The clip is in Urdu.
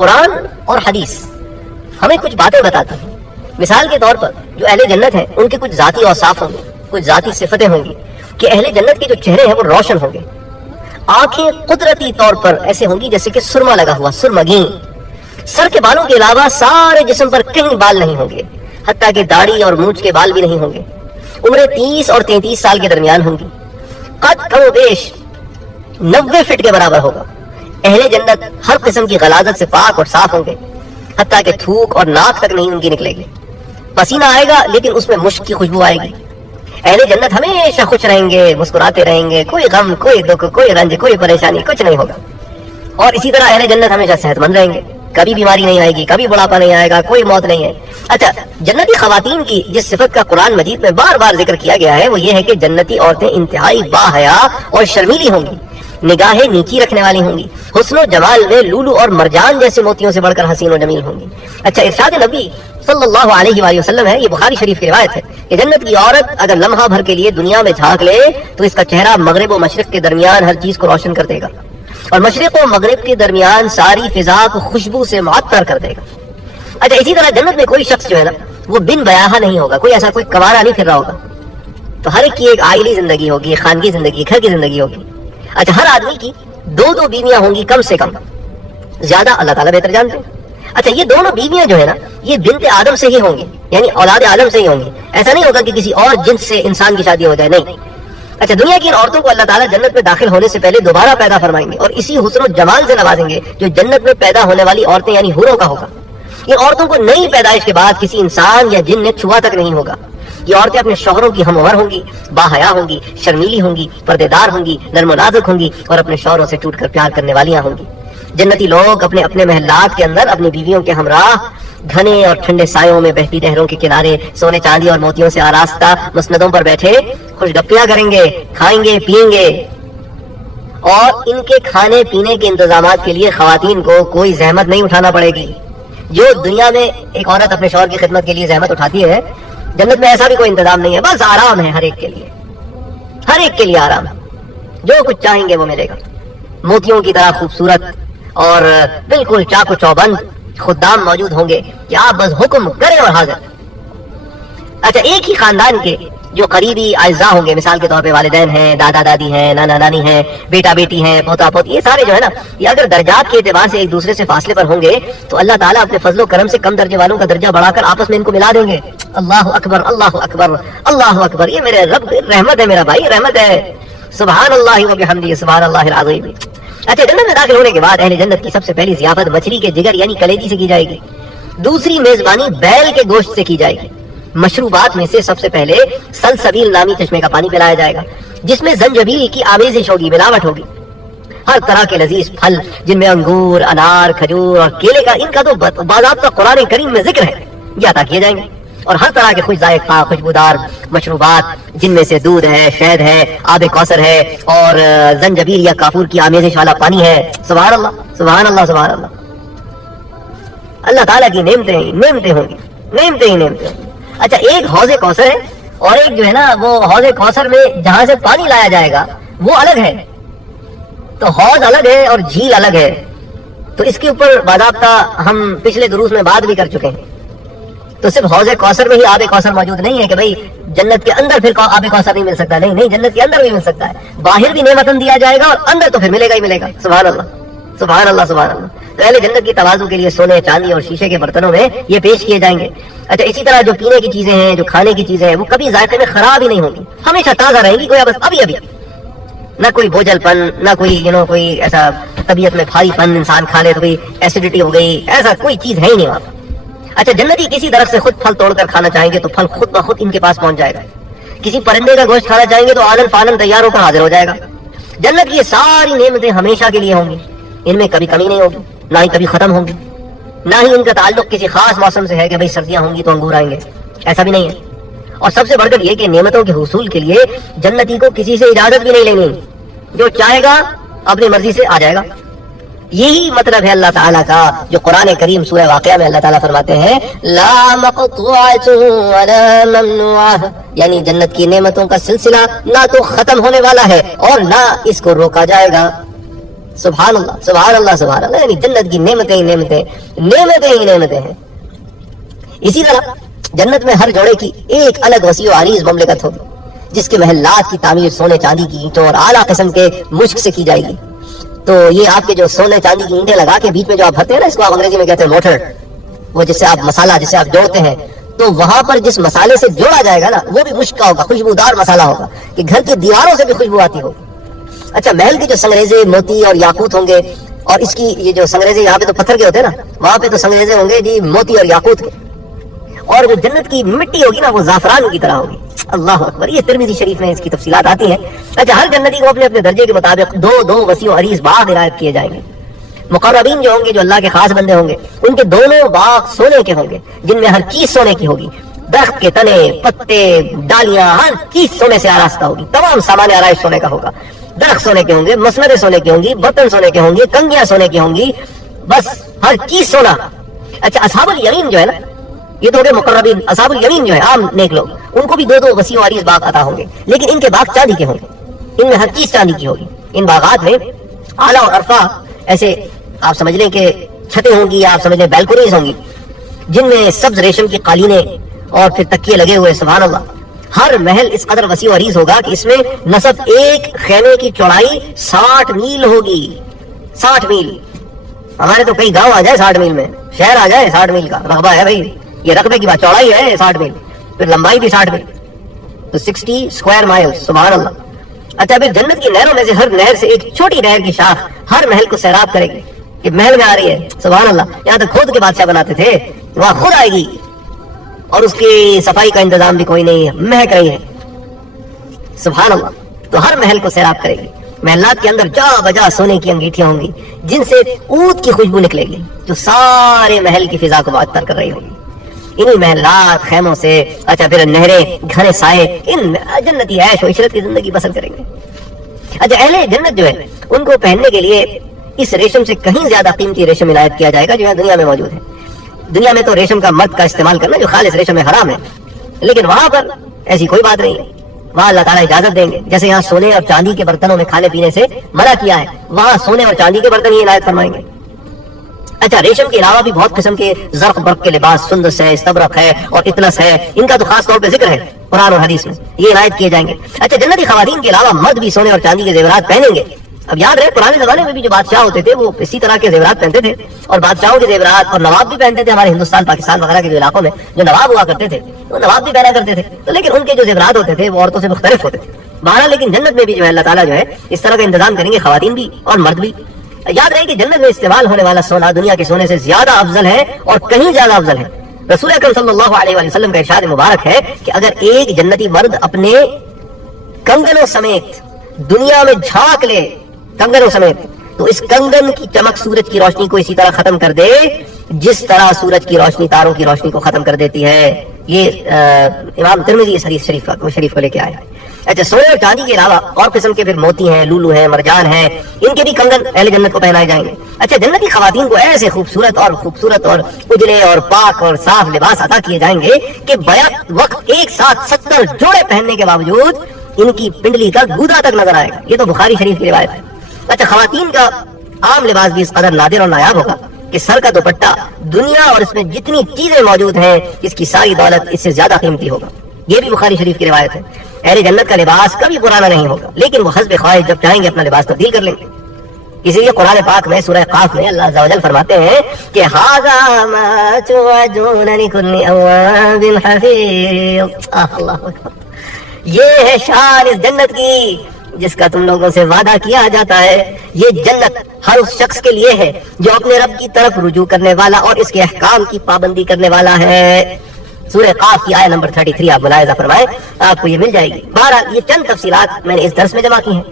قرآن اور حدیث ہمیں کچھ باتیں بتاتی ہیں. مثال کے طور پر جو اہل جنت ہیں ان کے کچھ ذاتی اوصاف ہوں گے, کچھ ذاتی صفتیں ہوں گی کہ اہل جنت کے جو چہرے ہیں وہ روشن ہوں گے. آنکھیں قدرتی طور پر ایسے ہوں گی جیسے کہ سرما لگا ہوا, سرمگیں. سر کے بالوں کے علاوہ سارے جسم پر کہیں بال نہیں ہوں گے, حتیٰ کہ داڑھی اور مونچھ کے بال بھی نہیں ہوں گے. عمریں 30 اور 33 سال کے درمیان ہوں گی. قد کم و بیش 90 فٹ کے برابر ہوگا. اہل جنت ہر قسم کی غلاظت سے پاک اور صاف ہوں گے, حتیٰ کہ تھوک اور ناک تک نہیں ان کی نکلے گی. پسینہ آئے گا لیکن اس میں مشک کی خوشبو آئے گی. اہل جنت ہمیشہ خوش رہیں گے, مسکراتے رہیں گے, کوئی غم, کوئی دکھ, کوئی رنج, کوئی پریشانی, کچھ نہیں ہوگا. اور اسی طرح اہل جنت ہمیشہ صحت مند رہیں گے, کبھی بیماری نہیں آئے گی, کبھی بڑھاپا نہیں آئے گا, کوئی موت نہیں ہے. اچھا, جنتی خواتین کی جس صفت کا قرآن مجید میں بار بار ذکر کیا گیا ہے وہ یہ ہے کہ جنتی عورتیں انتہائی باحیا اور شرمیلی ہوں گی, نگاہیں نیچی رکھنے والی ہوں گی, حسن و جمال میں لولو اور مرجان جیسے موتیوں سے بڑھ کر حسین و جمیل ہوں گی. اچھا, ارشاد نبی صلی اللہ علیہ وآلہ وسلم ہے, یہ بخاری شریف کی روایت ہے کہ جنت کی عورت اگر لمحہ بھر کے لیے دنیا میں جھانک لے تو اس کا چہرہ مغرب و مشرق کے درمیان ہر چیز کو روشن کر دے گا, اور مشرق و مغرب کے درمیان ساری فضا کو خوشبو سے معطر کر دے گا. اچھا, اسی طرح جنت میں کوئی شخص جو ہے نا وہ بن بیاہا نہیں ہوگا, کوئی ایسا کوئی کنوارا نہیں پھر رہا ہوگا. تو ہر ایک کی ایک عائلی زندگی ہوگی, خانگی زندگی, گھر کی زندگی ہوگی. اچھا, ہر آدمی کی 2 بیویاں ہوں گی کم سے کم, زیادہ اللہ تعالیٰ بہتر جانتے ہیں. اچھا, یہ دونوں بیویاں جو ہے نا یہ بنت آدم سے ہی ہوں گی, یعنی اولاد آدم سے ہی ہوں گی. ایسا نہیں ہوگا کہ کسی اور جنس سے انسان کی شادی ہو جائے, نہیں. اچھا, دنیا کی ان عورتوں کو اللہ تعالیٰ جنت میں داخل ہونے سے پہلے دوبارہ پیدا فرمائیں گے اور اسی حسن و جمال سے نوازیں گے جو جنت میں پیدا ہونے والی عورتیں یعنی حوروں کا ہوگا. ان عورتوں کو نئی پیدائش کے بعد کسی انسان یا جن نے چھوا تک نہیں ہوگا. یہ عورتیں اپنے شوہروں کی ہم عمر ہوں گی, باحیا ہوں گی, شرمیلی ہوں گی, پردے دار ہوں گی, نرم و نازک ہوں گی اور اپنے شوہروں سے ٹوٹ کر پیار کرنے والیاں ہوں گی. جنتی لوگ اپنے اپنے محلات کے اندر اپنی بیویوں کے ہمراہ گھنے اور ٹھنڈے سایوں میں بہتی نہروں کے کنارے سونے چاندی اور موتیوں سے آراستہ مسندوں پر بیٹھے خوش گپیاں کریں گے, کھائیں گے, پیئیں گے. اور ان کے کھانے پینے کے انتظامات کے لیے خواتین کو کوئی زحمت نہیں اٹھانا پڑے گی. جو دنیا میں ایک عورت اپنے شوہر کی خدمت کے لیے زحمت اٹھاتی ہے, جنت میں ایسا بھی کوئی انتظام نہیں ہے. بس آرام ہے ہر ایک کے لیے, ہر ایک کے لیے آرام ہے. جو کچھ چاہیں گے وہ ملے گا. موتیوں کی طرح خوبصورت اور بالکل چاق و چوبند خدام موجود ہوں گے کہ آپ بس حکم کریں اور حاضر. اچھا, ایک ہی خاندان کے جو قریبی اعزاء ہوں گے, مثال کے طور پہ والدین ہیں, دادا دادی ہیں, نانا نانی ہیں, بیٹا بیٹی ہیں, پوتا پوتی, یہ سارے جو ہے نا یہ اگر درجات کے اعتبار سے ایک دوسرے سے فاصلے پر ہوں گے تو اللہ تعالیٰ اپنے فضل و کرم سے کم درجے والوں کا درجہ بڑھا کر آپس میں ان کو ملا دیں گے. اللہ اکبر, اللہ اکبر, اللہ اکبر. یہ میرے رب رحمت ہے, میرا بھائی رحمت ہے. سبحان اللہ و بحمدہ, سبحان اللہ العظیم. اچھا, جنت میں داخل ہونے کے بعد اہل جنت کی سب سے پہلی ضیافت مچھلی کے جگر یعنی کلیجی سے کی جائے گی. دوسری میزبانی بیل کے گوشت سے کی جائے گی. مشروبات میں سے سب سے پہلے سلسبیل نامی چشمے کا پانی پلایا جائے گا جس میں زنجبیل کی آمیزش ہوگی, ملاوٹ ہوگی. ہر طرح کے لذیذ پھل جن میں انگور, انار, کھجور اور کیلے کا, ان کا تو باضابطہ قرآن کریم میں ذکر ہے, یہ عطا کیے جائیں گے. اور ہر طرح کے خوش ذائقہ خوشبودار مشروبات جن میں سے دودھ ہے, شہد ہے, آب کوثر ہے اور زنجبیل یا کافور کی آمیزش والا پانی ہے. سبحان اللہ, سبحان اللہ, سبحان اللہ. اللہ تعالیٰ کی نعمتیں نعمتیں ہوں گی, نعمتیں ہی نعمتیں ہوں گی. اچھا, ایک حوض کوثر ہے اور ایک جو ہے نا وہ حوض کوثر میں جہاں سے پانی لایا جائے گا وہ الگ ہے. تو حوض الگ ہے اور جھیل الگ ہے. تو اس کے اوپر باضابطہ ہم پچھلے دروس میں بات بھی کر چکے ہیں. تو صرف حوض کوثر میں ہی آب کوثر موجود نہیں ہے کہ بھئی جنت کے اندر پھر آب کوثر نہیں مل سکتا. نہیں نہیں, جنت کے اندر بھی مل سکتا ہے. باہر بھی نعمتن دیا جائے گا اور اندر تو پھر ملے گا ہی ملے گا. سبحان اللہ, سبحان اللہ, سبحان اللہ. تو اہل جنت کی تواضع کے لیے سونے, چاندی اور شیشے کے برتنوں میں یہ پیش کیے جائیں گے. اچھا, اسی طرح جو پینے کی چیزیں ہیں, جو کھانے کی چیزیں ہیں, وہ کبھی ذائقے میں خراب ہی نہیں ہوں گی, ہمیشہ تازہ رہیں گی. کوئی بس ابھی ابھی, نہ کوئی بوجھل پن, نہ کوئی کوئی ایسا طبیعت میں بھاری پن انسان کھا لے تو کوئی ایسیڈیٹی ہو گئی, ایسا کوئی چیز ہے ہی نہیں وہاں. اچھا, جنتی کسی درخت سے خود پھل توڑ کر کھانا چاہیں گے تو پھل خود بخود ان کے پاس پہنچ جائے گا. کسی پرندے کا گوشت کھانا چاہیں گے تو آنن فانن تیار ہو کر حاضر ہو جائے گا. جنت کی یہ ساری نعمتیں ہمیشہ کے لیے ہوں گی, ان میں کبھی کمی نہیں ہوگی, نہ ہی کبھی ختم ہوں گی. نہ ہی ان کا تعلق کسی خاص موسم سے ہے کہ بھئی سردیاں ہوں گی تو انگور آئیں گے, ایسا بھی نہیں ہے. اور سب سے بڑھ کر یہ کہ نعمتوں کے حصول کے لیے جنتی کو کسی سے اجازت بھی نہیں لینی, جو چاہے گا اپنی مرضی سے آ جائے گا. یہی مطلب ہے اللہ تعالیٰ کا جو قرآن کریم سورہ واقعہ میں اللہ تعالیٰ فرماتے ہیں لا مقطوعۃ ولا ممنوعۃ, یعنی جنت کی نعمتوں کا سلسلہ نہ تو ختم ہونے والا ہے اور نہ اس کو روکا جائے گا. سبحان اللہ سبحان اللہ سبحان اللہ. یعنی جنت کی نعمتیں ہی نعمتیں، نعمتیں ہی نعمتیں ہیں. اسی طرح جنت میں ہر جوڑے کی ایک الگ وسیع و عریض مملکت ہوگی، جس کے محلات کی تعمیر سونے چاندی کی اینٹوں اور اعلیٰ قسم کے مشک سے کی جائے گی. تو یہ آپ کے جو سونے چاندی کی اینٹیں لگا کے بیچ میں جو آپ بھرتے ہیں نا، اس کو آپ انگریزی میں کہتے ہیں موٹر، وہ جس سے آپ مسالہ جسے آپ جوڑتے ہیں، تو وہاں پر جس مسالے سے جوڑا جائے گا نا، وہ بھی مشک کا ہوگا، خوشبودار مسالہ ہوگا کہ گھر کی دیواروں سے بھی خوشبو آتی ہوگی. اچھا، محل کے جو سنگریزے موتی اور یاقوت ہوں گے، اور اس کی یہ جو سنگریزے یہاں پہ تو پتھر کے ہوتے ہیں نا، وہاں پہ تو سنگریزے ہوں گے جی موتی اور یاقوت کے. اور جو جنت کی مٹی ہوگی نا، وہ زعفران کی طرح ہوگی. اللہ اکبر. یہ ترمذی شریف میں اس کی تفصیلات آتی ہیں. اچھا، ہر جنتی کو اپنے اپنے درجے کے مطابق دو وسیع و عریض باغ عنایت کیے جائیں گے. مقربین جو ہوں گے، جو اللہ کے خاص بندے ہوں گے، ان کے دونوں باغ سونے کے ہوں گے، جن میں ہر چیز سونے کی ہوگی. درخت کے تنے، پتے، ڈالیاں، ہر چیز سونے سے آراستہ ہوگی. تمام سامان آرائش سونے کا ہوگا. درخت سونے کے ہوں گے، مسندیں سونے کی ہوں گی، برتن سونے کے ہوں گے، کنگیاں سونے کی ہوں گی، بس ہر چیز سونا. اچھا، اصحاب الیمین جو ہے نا، یہ تو ہو گئے مقربین. اصحاب الیمین جو ہے عام نیک لوگ، ان کو بھی دو وسیع و عریض باغ عطا ہوں گے، لیکن ان کے باغ چاندی کے ہوں گے. ان میں ہر چیز چاندی کی ہوگی. ان باغات میں اعلیٰ اور ارفا ایسے آپ سمجھ لیں کہ چھتیں ہوں گی، یا آپ سمجھ لیں بیلکونیز ہوں گی، جن میں سبز ریشم کی قالینیں اور پھر تکیے لگے ہوئے. سبحان اللہ. ہر محل اس قدر وسیع و عریض ہوگا کہ اس میں نصف ایک خیمے کی چوڑائی 60 میل ہوگی. 60 میل. ہمارے تو کئی گاؤں آ جائے 60 میل میں، شہر آ جائے 60 میل کا رقبہ ہے بھائی. یہ رقبے کی بات، چوڑائی ہے 60 میل، پھر لمبائی بھی 60 میل، تو 60 اسکوائر مائل. سبحان اللہ. اچھا، پھر جنت کی نہروں میں سے ہر نہر سے ایک چھوٹی نہر کی شاخ ہر محل کو سیراب کرے گی کہ محل میں آ رہی ہے. سبحان اللہ. یہاں تک کھود کے بادشاہ بناتے تھے، وہاں خود آئے گی، اور اس کی صفائی کا انتظام بھی کوئی نہیں ہے، مہک رہی ہے. سبحان اللہ. تو ہر محل کو سیراب کرے گی. محلات کے اندر جا بجا سونے کی انگیٹھیاں ہوں گی، جن سے اود کی خوشبو نکلے گی، جو سارے محل کی فضا کو معطر کر رہی ہوگی. انہی محلات خیموں سے اچھا پھر نہریں، گھنے سائے، ان جنتی عیش و عشرت کی زندگی بسر کریں گے. اچھا، اہل جنت جو ہے ان کو پہننے کے لیے اس ریشم سے کہیں زیادہ قیمتی ریشم عنایت کیا جائے گا جو دنیا میں موجود ہے. دنیا میں تو ریشم کا مرد کا استعمال کرنا جو خالص ریشم میں حرام ہے، لیکن وہاں پر ایسی کوئی بات نہیں ہے. وہاں اللہ تعالیٰ اجازت دیں گے. جیسے یہاں سونے اور چاندی کے برتنوں میں کھانے پینے سے منع کیا ہے، وہاں سونے اور چاندی کے برتن ہی عنایت فرمائیں گے. اچھا، ریشم کے علاوہ بھی بہت قسم کے زرق برق کے لباس، سندس ہے، استبرق ہے اور اطلس ہے، ان کا تو خاص طور پہ ذکر ہے قرآن اور حدیث میں، یہ عنایت کیے جائیں گے. اچھا، جنتی خواتین کے علاوہ مرد بھی سونے اور چاندی کے زیورات پہنیں گے. اب یاد رہے پرانے زمانے میں بھی جو بادشاہ ہوتے تھے وہ اسی طرح کے زیورات پہنتے تھے، اور بادشاہوں کے زیورات اور نواب بھی پہنتے تھے. ہمارے ہندوستان پاکستان وغیرہ کے جو علاقوں میں جو نواب ہوا کرتے تھے وہ نواب بھی پہنا کرتے تھے، تو لیکن ان کے جو زیورات ہوتے تھے وہ عورتوں سے مختلف ہوتے تھے. بہرحال لیکن جنت میں بھی جو ہے اللہ تعالیٰ جو ہے اس طرح کا انتظام کریں گے، خواتین بھی اور مرد بھی. یاد رہے کہ جنت میں استعمال ہونے والا سونا دنیا کے سونے سے زیادہ افضل ہے اور کہیں زیادہ افضل ہے. رسول اکرم صلی اللہ علیہ وآلہ وسلم کا ارشاد مبارک ہے کہ اگر ایک جنتی مرد اپنے کنگنوں سمیت دنیا میں جھانک لے، کنگنوں سمیت، تو اس کنگن کی چمک سورج کی روشنی کو اسی طرح ختم کر دے جس طرح سورج کی روشنی تاروں کی روشنی کو ختم کر دیتی ہے. یہ امام ترمذی اس حدیث شریف کو لے کے آیا ہے. اچھا، سونے اور چاندی کے علاوہ اور قسم کے پھر موتی ہیں، لولو ہیں، مرجان ہیں، ان کے بھی کنگن اہل جنت کو پہنائے جائیں گے. اچھا، جنتی خواتین کو ایسے خوبصورت اور اجلے اور پاک اور صاف لباس عطا کیے جائیں گے کہ بیک وقت ایک ساتھ 70 جوڑے پہننے کے باوجود ان کی پنڈلی کا گودا تک نظر آئے گا. یہ تو بخاری شریف کی روایت ہے. اچھا، خواتین کا عام لباس بھی اس قدر نادر اور نایاب ہوگا کہ سر کا دوپٹہ دنیا اور اس میں جتنی چیزیں موجود ہیں اس کی ساری دولت اس سے زیادہ قیمتی ہوگا. یہ بھی بخاری شریف کی روایت ہے. اہل جنت کا لباس کبھی پرانا نہیں ہوگا، لیکن وہ حسب خواہش جب چاہیں گے اپنا لباس تبدیل کر لیں گے. اسی لیے قرآن پاک میں سورہ قاف میں اللہ عز و جل فرماتے ہیں کہ ھذا ما توعدون لکل اواب حفیظ. اللہ اکبر. یہ ہے شان اس جنت کی جس کا تم لوگوں سے وعدہ کیا جاتا ہے. یہ جنت ہر اس شخص کے لیے ہے جو اپنے رب کی طرف رجوع کرنے والا اور اس کے احکام کی پابندی کرنے والا ہے. سورہ قاف کی آیت نمبر 33 آپ ملاحظہ فرمائیں، آپ کو یہ مل جائے گی. بہرحال یہ چند تفصیلات میں نے اس درس میں جمع کی ہیں.